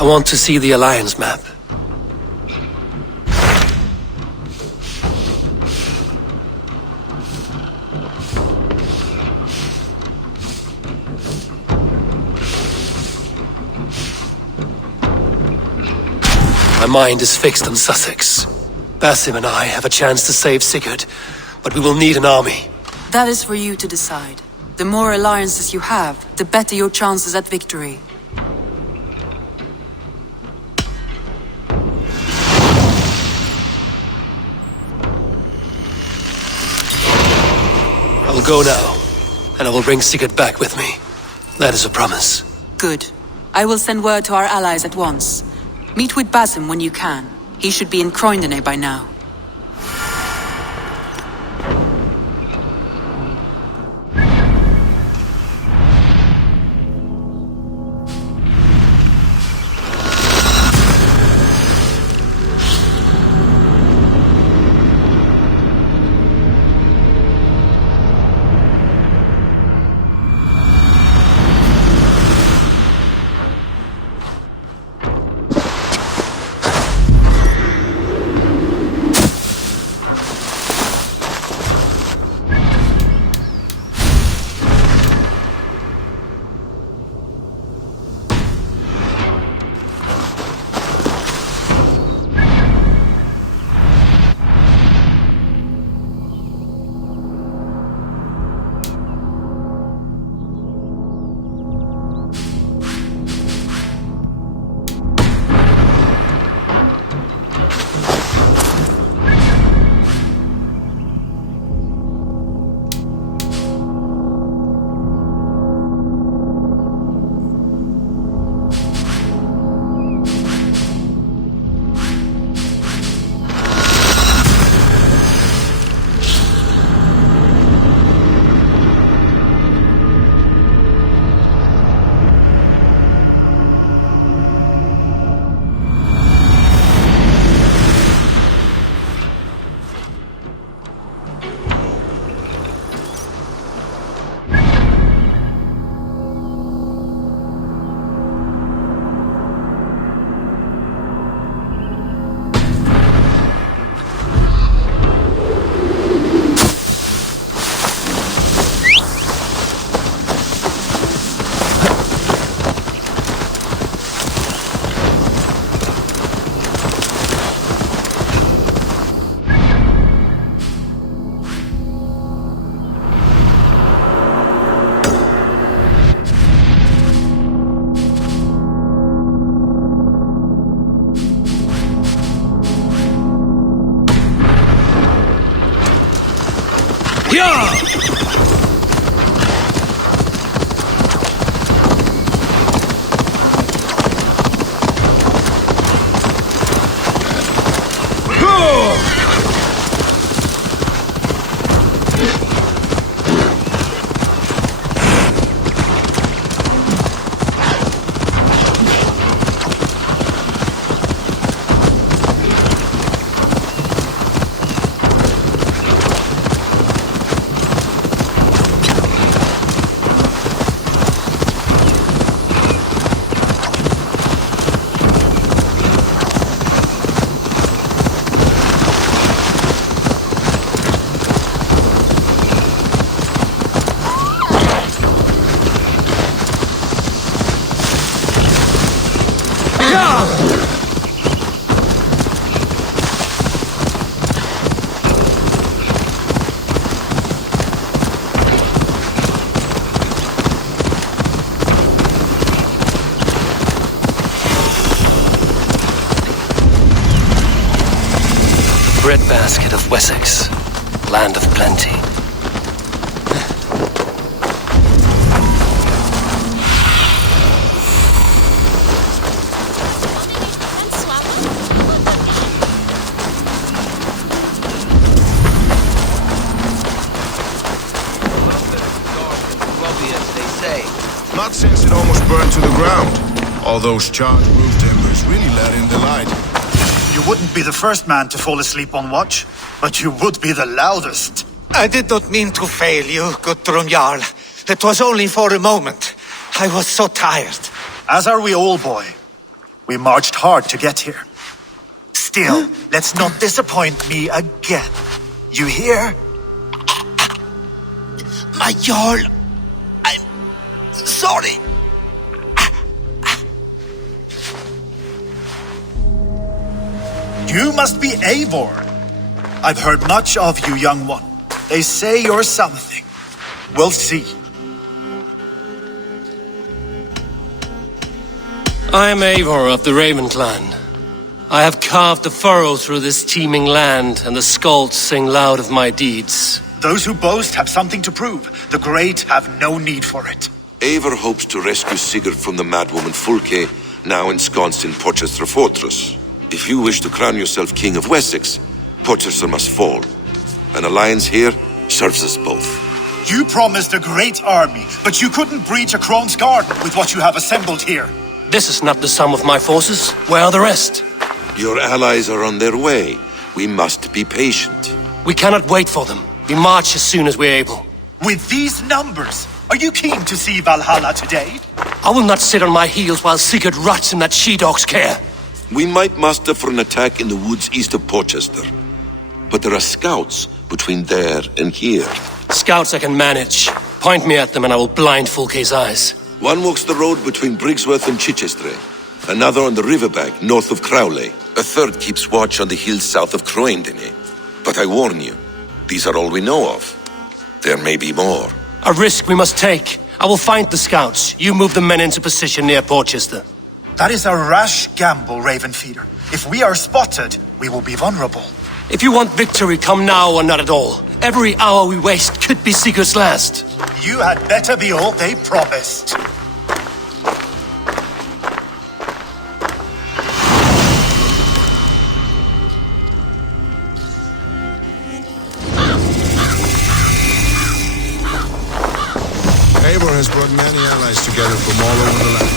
I want to see the Alliance map. My mind is fixed on Sussex. Basim and I have a chance to save Sigurd, but we will need an army. That is for you to decide. The more alliances you have, the better your chances at victory. I will go now, and I will bring Sigurd back with me. That is a promise. Good. I will send word to our allies at once. Meet with Basim when you can. He should be in Croydon by now. Breadbasket of Wessex, land of plenty. Not since it almost burned to the ground. All those charred roof timbers really let in the light. You wouldn't be the first man to fall asleep on watch, but you would be the loudest. I did not mean to fail you, Guthrum Jarl. It was only for a moment. I was so tired. As are we all, boy. We marched hard to get here. Still, let's not disappoint me again. You hear? My Jarl, I'm sorry. You must be Eivor. I've heard much of you, young one. They say you're something. We'll see. I am Eivor of the Raven clan. I have carved the furrow through this teeming land, and the Skalds sing loud of my deeds. Those who boast have something to prove. The great have no need for it. Eivor hopes to rescue Sigurd from the madwoman Fulke, now ensconced in Porchester Fortress. If you wish to crown yourself King of Wessex, Porchester must fall. An alliance here serves us both. You promised a great army, but you couldn't breach a Crone's garden with what you have assembled here. This is not the sum of my forces. Where are the rest? Your allies are on their way. We must be patient. We cannot wait for them. We march as soon as we're able. With these numbers, are you keen to see Valhalla today? I will not sit on my heels while Sigurd rots in that she-dog's care. We might muster for an attack in the woods east of Porchester. But there are scouts between there and here. Scouts I can manage. Point me at them and I will blind Fulke's eyes. One walks the road between Briggsworth and Chichester. Another on the riverbank north of Crowley. A third keeps watch on the hills south of Croendene. But I warn you, these are all we know of. There may be more. A risk we must take. I will find the scouts. You move the men into position near Porchester. That is a rash gamble, Ravenfeeder. If we are spotted, we will be vulnerable. If you want victory, come now or not at all. Every hour we waste could be Sigurd's last. You had better be all they promised. Eivor has brought many allies together from all over the land.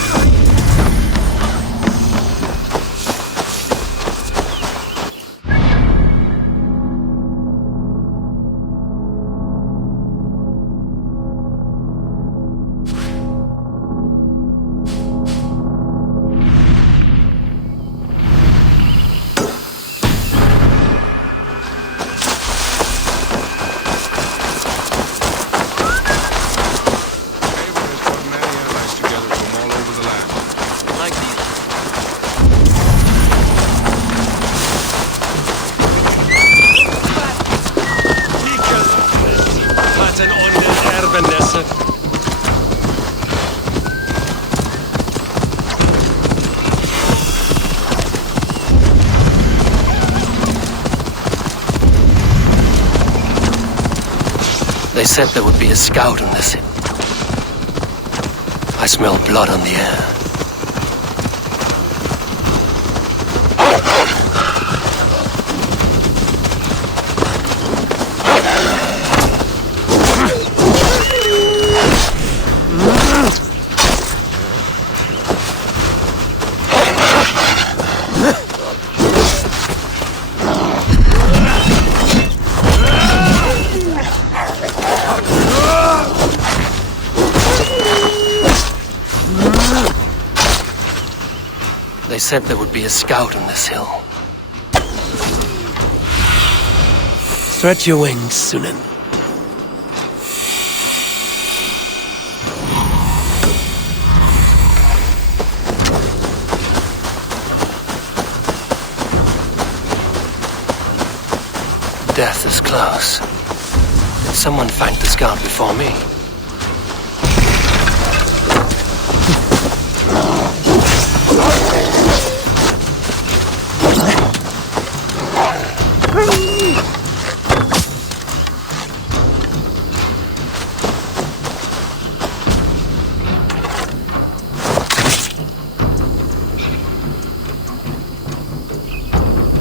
They said there would be a scout on this. I smell blood on the air. They said there would be a scout on this hill. Stretch your wings, Sunan. Death is close. Did someone find the scout before me?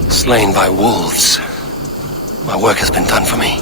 Slain by wolves. My work has been done for me.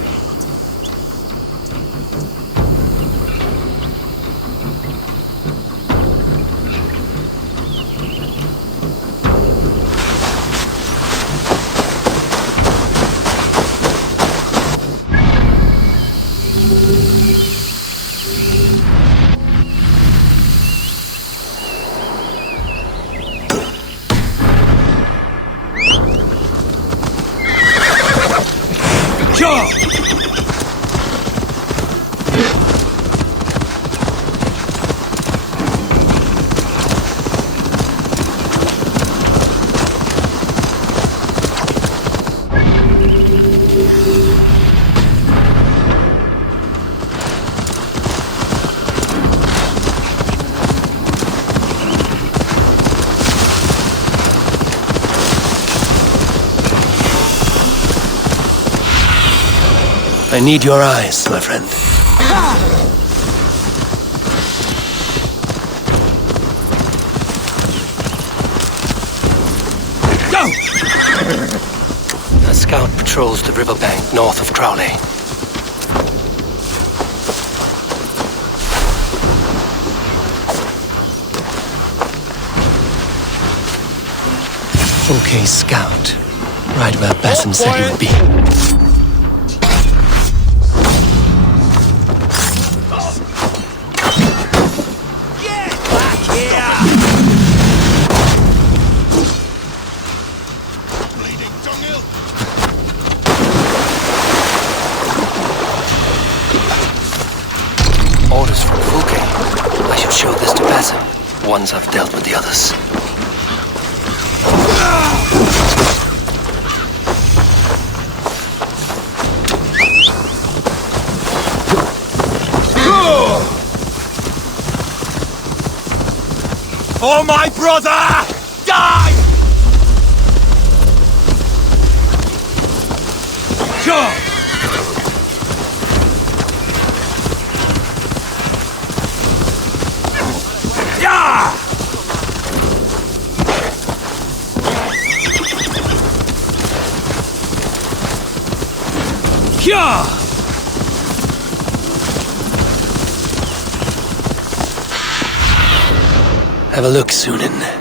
I need your eyes, my friend. Go! A scout patrols the riverbank north of Crowley. Okay, scout. Right where Basim said he would be. Orders from Fulke. I should show this to Basim once I've dealt with the others. For my brother! Die! Sure! Yeah! Yeah! Have a look, Sunan.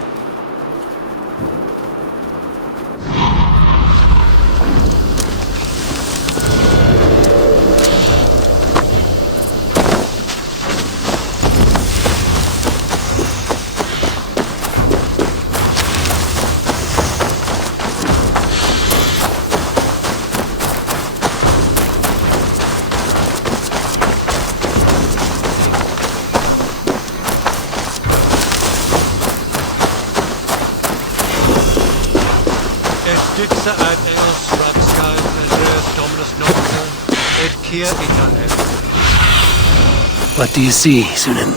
Dixa ad eos rapscae perdeus dominus nocta, et quia itae. What do you see, Sunan?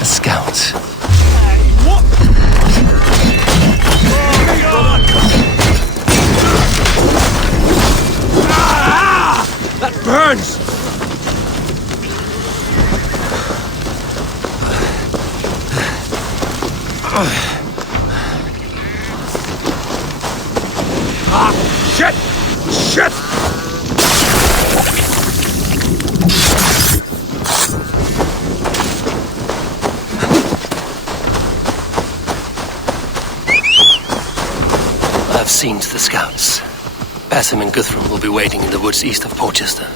A scout. What? That burns! Ah! Shit! Shit! I've seen to the scouts. Basim and Guthrum will be waiting in the woods east of Portchester.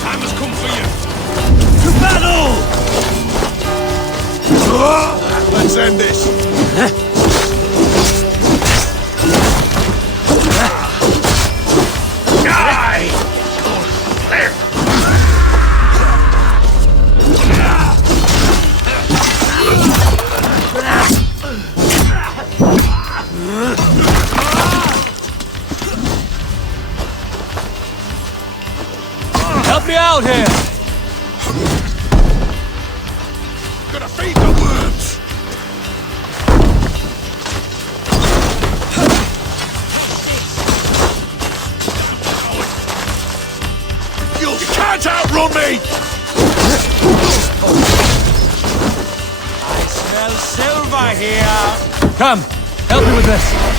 Time has come for you! To battle! Let's end this! Die! There! Help me out here! Gonna feed the worms! You can't outrun me! I smell silver here! Come, help me with this!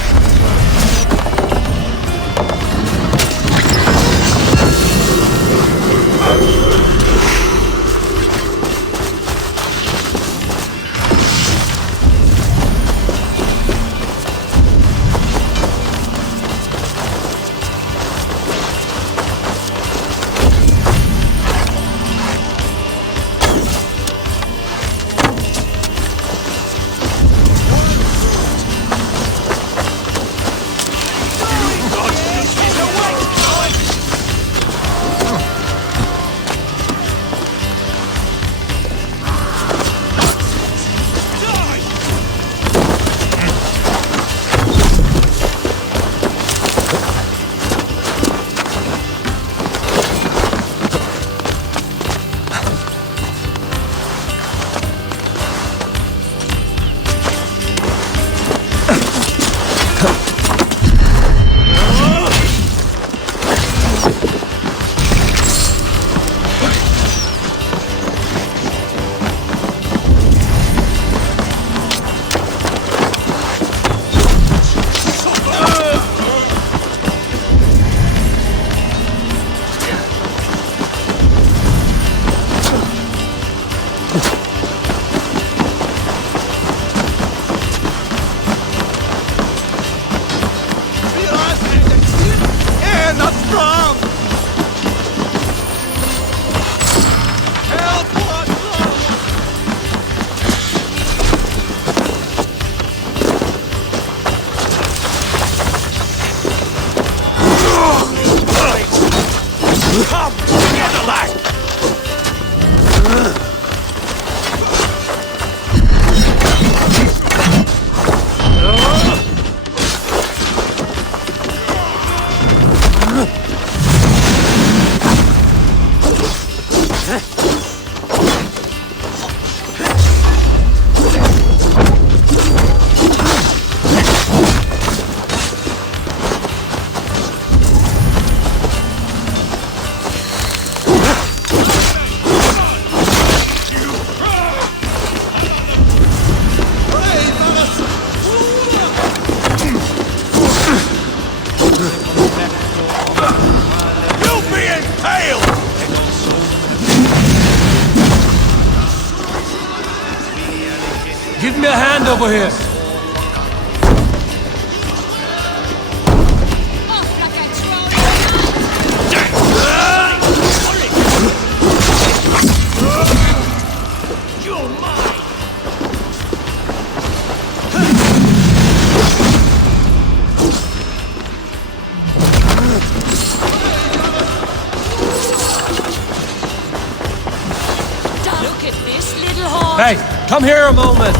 Give me a hand over here. Look at this little horn. Hey, come here a moment.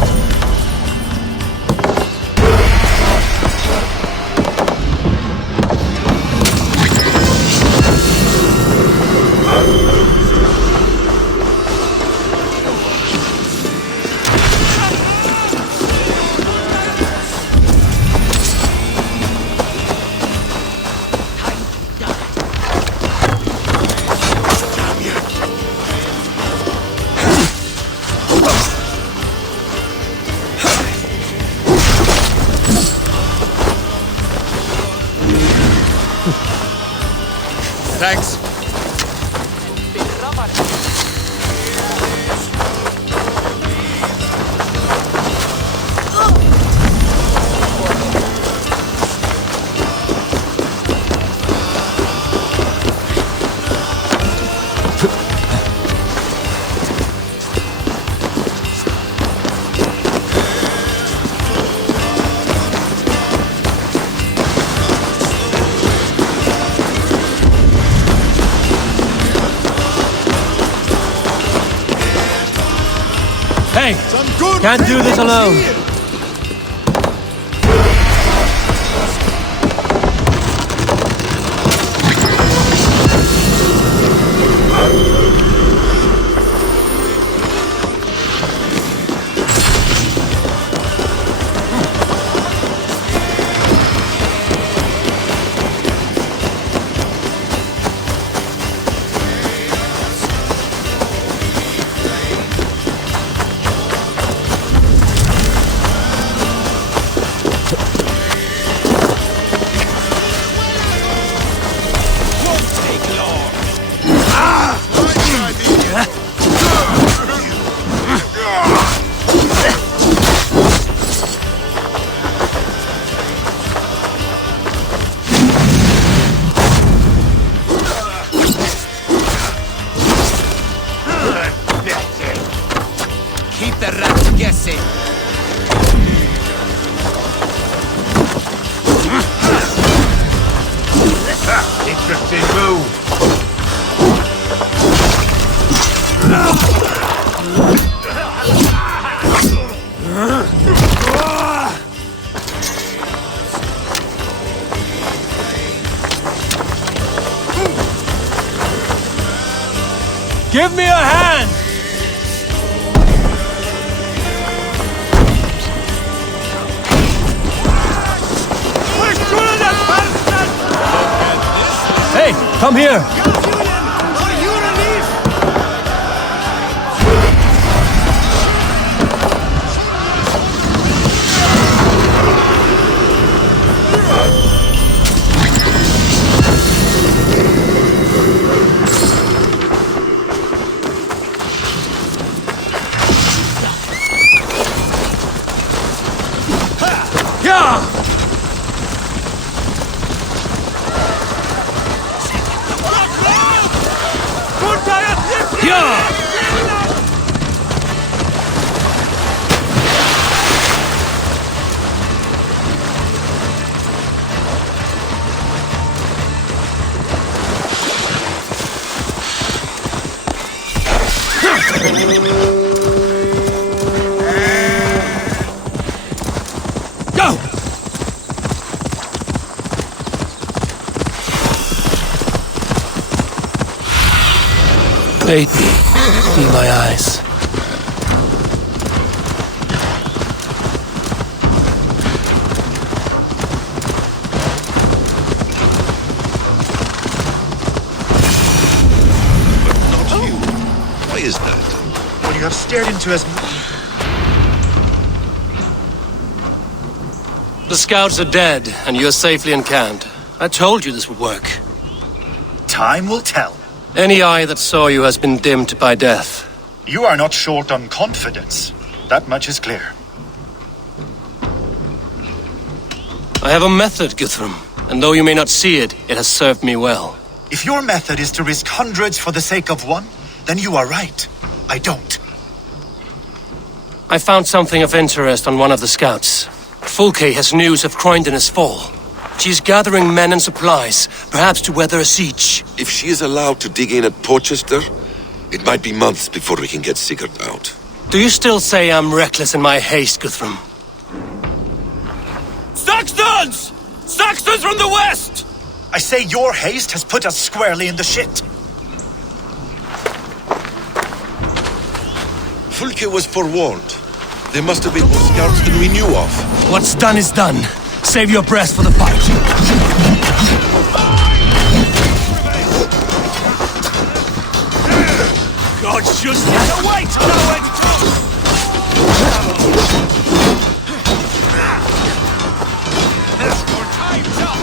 Thanks. Hey, can't do this alone. guessing. Interesting move. Give me a hand! Hey, come here! Go! Bait me. Be my eyes. Not you. Why is that? When you have stared into as... The scouts are dead, and you're safely encamped. I told you this would work. Time will tell. Any eye that saw you has been dimmed by death. You are not short on confidence. That much is clear. I have a method, Guthrum, and though you may not see it, it has served me well. If your method is to risk hundreds for the sake of one, then you are right. I don't. I found something of interest on one of the scouts. Fulke has news of Croydon's fall. She's gathering men and supplies, perhaps to weather a siege. If she is allowed to dig in at Porchester, it might be months before we can get Sigurd out. Do you still say I'm reckless in my haste, Guthrum? Saxons! Saxons from the west! I say your haste has put us squarely in the shit. Fulke was forewarned. There must have been more scouts than we knew of. What's done is done. Save your breath for the fight. God should wait! Nowhere to go! Your time's up!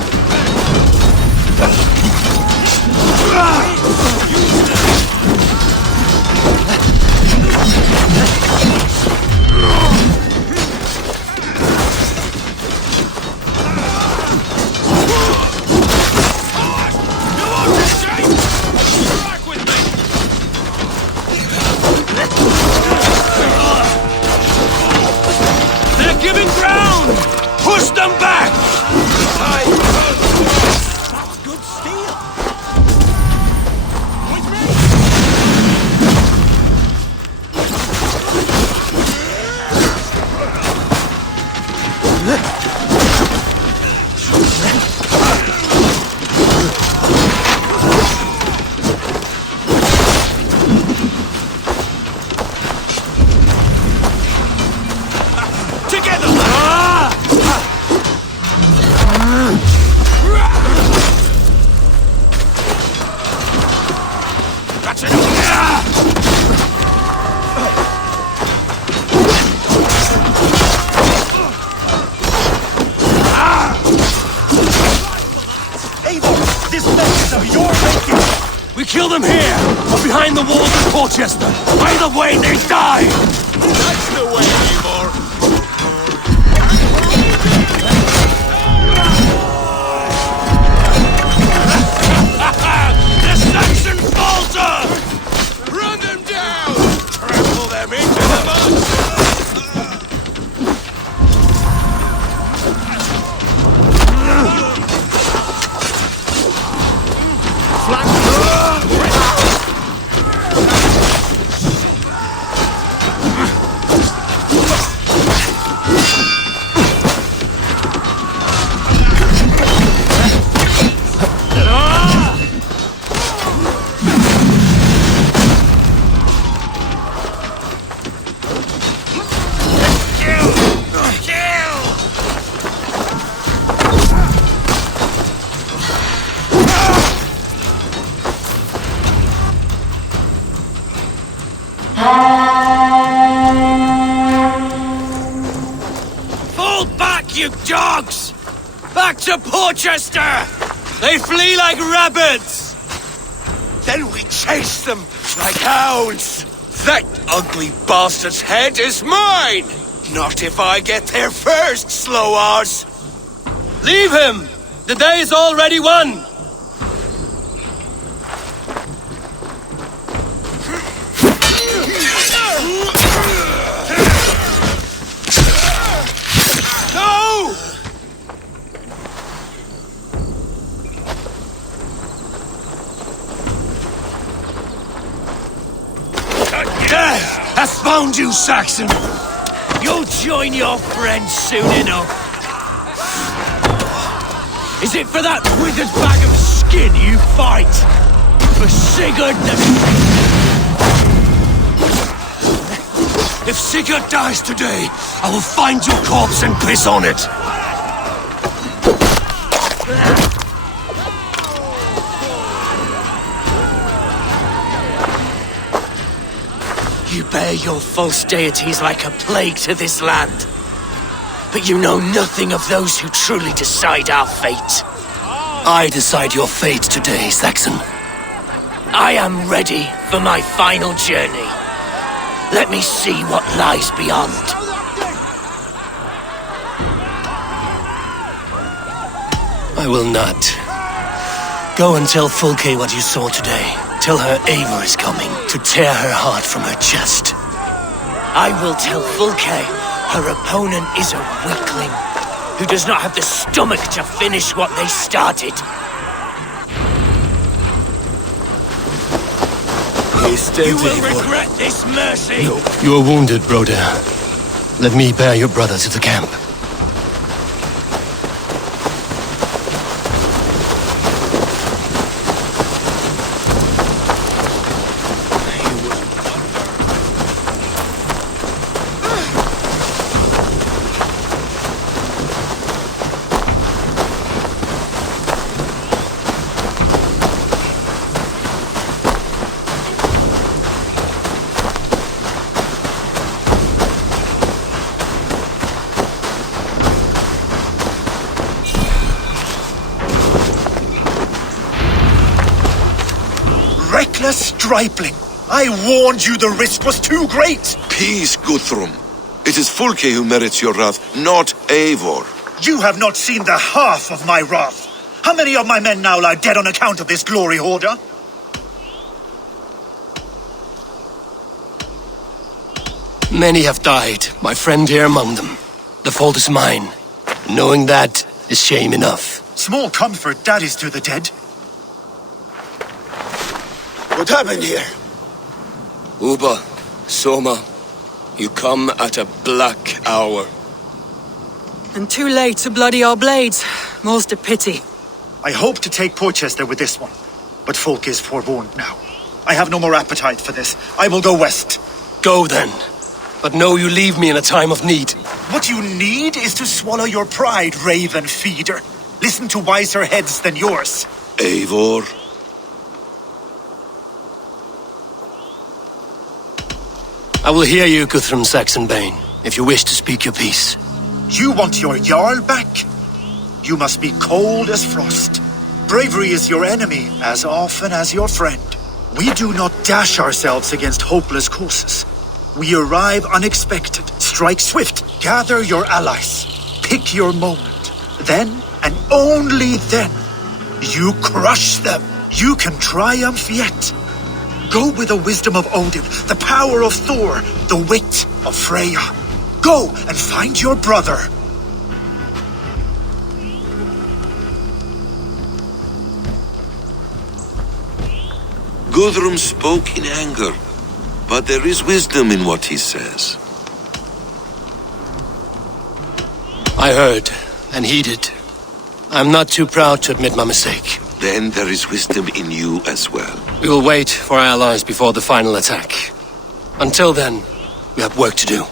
They're giving ground! Push them back! That's good steel! Eivor, this mess is of your making! We kill them here, or behind the walls of Porchester. Either way, they die! That's the way, Eivor! The Saxon falter! Run them down! Trample them into the mud! Fall back, you dogs! Back to Porchester! They flee like rabbits! Then we chase them like hounds! That ugly bastard's head is mine! Not if I get there first, slow-ass! Leave him! The day is already won! No! Death has found you, Saxon! You'll join your friends soon enough. Is it for that withered bag of skin you fight? For Sigurd the... If Sigurd dies today, I will find your corpse and piss on it. You bear your false deities like a plague to this land. But you know nothing of those who truly decide our fate. I decide your fate today, Saxon. I am ready for my final journey. Let me see what lies beyond. I will not. Go and tell Fulke what you saw today. Tell her Eivor is coming to tear her heart from her chest. I will tell Fulke her opponent is a weakling who does not have the stomach to finish what they started. You will regret this, Mercy! You are wounded, Broder. Let me bear your brother to the camp. Stripling! I warned you the risk was too great! Peace, Guthrum. It is Fulke who merits your wrath, not Eivor. You have not seen the half of my wrath. How many of my men now lie dead on account of this glory hoarder? Many have died, my friend here among them. The fault is mine. Knowing that is shame enough. Small comfort that is to the dead. What happened here? Uba, Soma, you come at a black hour. And too late to bloody our blades. Most a pity. I hope to take Porchester with this one, but folk is forewarned now. I have no more appetite for this. I will go west. Go then. But know you leave me in a time of need. What you need is to swallow your pride, raven feeder. Listen to wiser heads than yours. Eivor? I will hear you, Guthrum Saxonbane, if you wish to speak your piece. You want your Jarl back? You must be cold as frost. Bravery is your enemy as often as your friend. We do not dash ourselves against hopeless causes. We arrive unexpected, strike swift, gather your allies, pick your moment. Then, and only then, you crush them. You can triumph yet. Go with the wisdom of Odin, the power of Thor, the wit of Freya. Go and find your brother. Guthrum spoke in anger, but there is wisdom in what he says. I heard and heeded. I'm not too proud to admit my mistake. Then there is wisdom in you as well. We will wait for our allies before the final attack. Until then, we have work to do.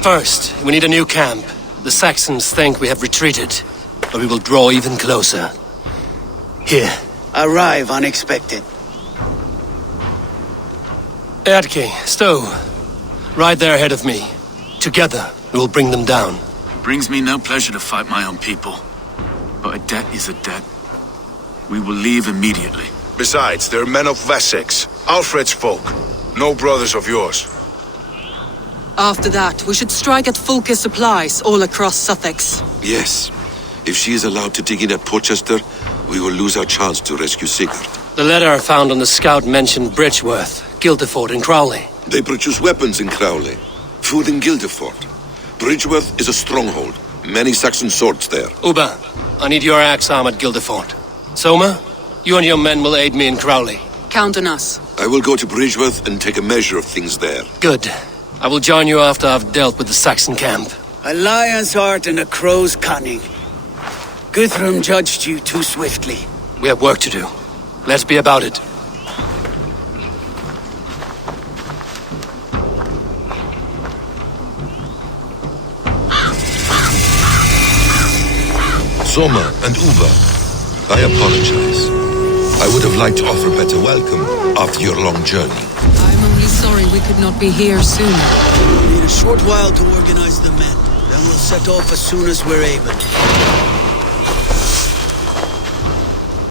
First, we need a new camp. The Saxons think we have retreated, but we will draw even closer. Here, arrive unexpected. Erke, Stowe. Right there ahead of me. Together, we will bring them down. Brings me no pleasure to fight my own people. But a debt is a debt. We will leave immediately. Besides, they're men of Wessex, Alfred's folk. No brothers of yours. After that, we should strike at Fulke's supplies all across Sussex. Yes. If she is allowed to dig in at Porchester, we will lose our chance to rescue Sigurd. The letter found on the scout mentioned Bridgeworth, Guildeford, and Crowley. They produce weapons in Crowley, food in Guildeford. Bridgeworth is a stronghold. Many Saxon swords there. Uba, I need your axe arm at Guildeford. Soma, you and your men will aid me in Crowley. Count on us. I will go to Bridgeworth and take a measure of things there. Good. I will join you after I've dealt with the Saxon camp. A lion's heart and a crow's cunning. Guthrum judged you too swiftly. We have work to do. Let's be about it. Soma and Uba, I apologize. I would have liked to offer better welcome after your long journey. I'm only sorry we could not be here sooner. We need a short while to organize the men. Then we'll set off as soon as we're able.